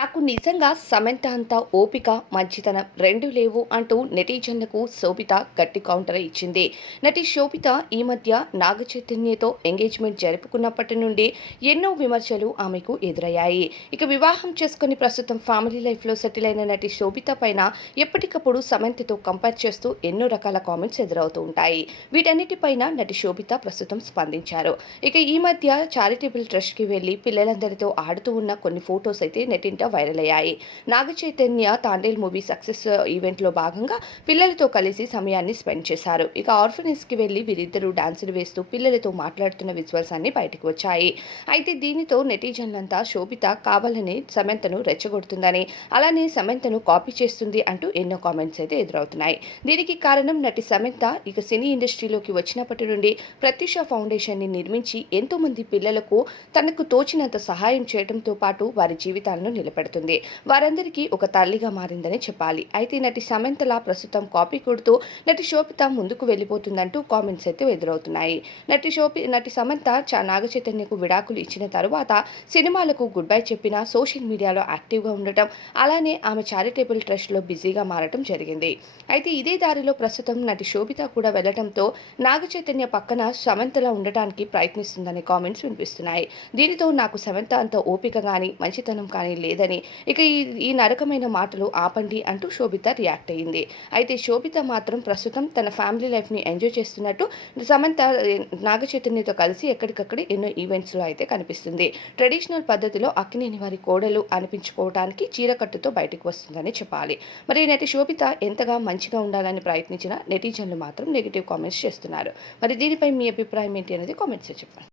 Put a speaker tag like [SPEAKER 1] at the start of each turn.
[SPEAKER 1] నాకు నిజంగా సమంత అంత ఓపిక మంచితనం రెండు లేవు అంటూ నెటిజన్లకు శోభిత గట్టి కౌంటర్ ఇచ్చింది. నటి శోభిత ఈ మధ్య నాగ చైతన్యతో ఎంగేజ్మెంట్ జరుపుకున్నప్పటి నుండి ఎన్నో విమర్శలు ఆమెకు ఎదురయ్యాయి. ఇక వివాహం చేసుకుని ప్రస్తుతం ఫ్యామిలీ లైఫ్లో సెటిల్ అయిన నటి శోభిత పైన ఎప్పటికప్పుడు సమంతతో కంపేర్ చేస్తూ ఎన్నో రకాల కామెంట్స్ ఎదురవుతూ ఉంటాయి. వీటన్నిటిపైన నటి శోభిత ప్రస్తుతం స్పందించారు. ఇక ఈ మధ్య చారిటబుల్ ట్రస్ట్కి వెళ్ళి పిల్లలందరితో ఆడుతూ ఉన్న కొన్ని ఫొటోస్ అయితే నెటింట వైరల్ అయ్యాయి నాగ చైతన్య తాండేల్ మూవీ సక్సెస్ ఈవెంట్లో భాగంగా పిల్లలతో కలిసి సమయాన్ని స్పెండ్ చేశారు. ఇక ఆర్ఫనెస్కి వెళ్ళి వీరిద్దరూ డాన్సులు వేస్తూ పిల్లలతో మాట్లాడుతున్న విజువల్స్ అన్ని బయటకు వచ్చాయి. అయితే దీనితో నెటిజన్లంతా శోభిత కావాలని సమంతను రెచ్చగొడుతుందని అలానే సమంతను కాపీ చేస్తుంది అంటూ ఎన్నో కామెంట్స్ అయితే ఎదురవుతున్నాయి. దీనికి కారణం నటి సమంత ఇక సినీ ఇండస్ట్రీలోకి వచ్చినప్పటి నుండి ప్రత్యూష ఫౌండేషన్ని నిర్మించి ఎంతోమంది పిల్లలకు తనకు తోచినంత సహాయం చేయడంతో పాటు వారి జీవితాలను నిలబెడుతుంది వారందరికీ ఒక తల్లిగా మారిందని చెప్పాలి. అయితే నటి సమంతలా ప్రస్తుతం కాపీ కొడుతూ నటి శోభిత ముందుకు వెళ్ళిపోతుందంటూ కామెంట్స్ అయితే ఎదురవుతున్నాయి. నటి శోభి నటి సమంత చా నాగ చైతన్యకు విడాకులు ఇచ్చిన తరువాత సినిమాలకు గుడ్ బై చెప్పిన సోషల్ మీడియాలో యాక్టివ్గా ఉండటం అలానే ఆమె చారిటబుల్ ట్రస్ట్లో బిజీగా మారటం జరిగింది. అయితే ఇదే దారిలో ప్రస్తుతం నటి శోభిత కూడా వెళ్ళడంతో నాగ చైతన్య పక్కన సమంతలా ఉండటానికి ప్రయత్నిస్తుందనే కామెంట్స్ వినిపిస్తున్నాయి. దీనితో నాకు సమంత అంత ఓపిక కానీ మంచితనం కానీ లేదని ఇక ఈ ఈ నరకమైన మాటలు ఆపండి అంటూ శోభిత రియాక్ట్ అయ్యింది. అయితే శోభిత మాత్రం ప్రస్తుతం తన ఫ్యామిలీ లైఫ్ని ఎంజాయ్ చేస్తున్నట్టు సమంత నాగ చైతన్యతో కలిసి ఎక్కడికక్కడ ఎన్నో ఈవెంట్స్లో అయితే కనిపిస్తుంది. ట్రెడిషనల్ పద్ధతిలో అక్కినేని వారి కోడలు అనిపించుకోవడానికి చీరకట్టుతో బయటకు వస్తుందని చెప్పాలి. మరి నటి శోభిత ఎంతగా మంచిగా ఉండాలని ప్రయత్నించిన నెటిజన్లు మాత్రం నెగిటివ్ కామెంట్స్ చేస్తున్నారు. మరి దీనిపై మీ అభిప్రాయం ఏంటి అనేది కామెంట్స్ చెప్పండి.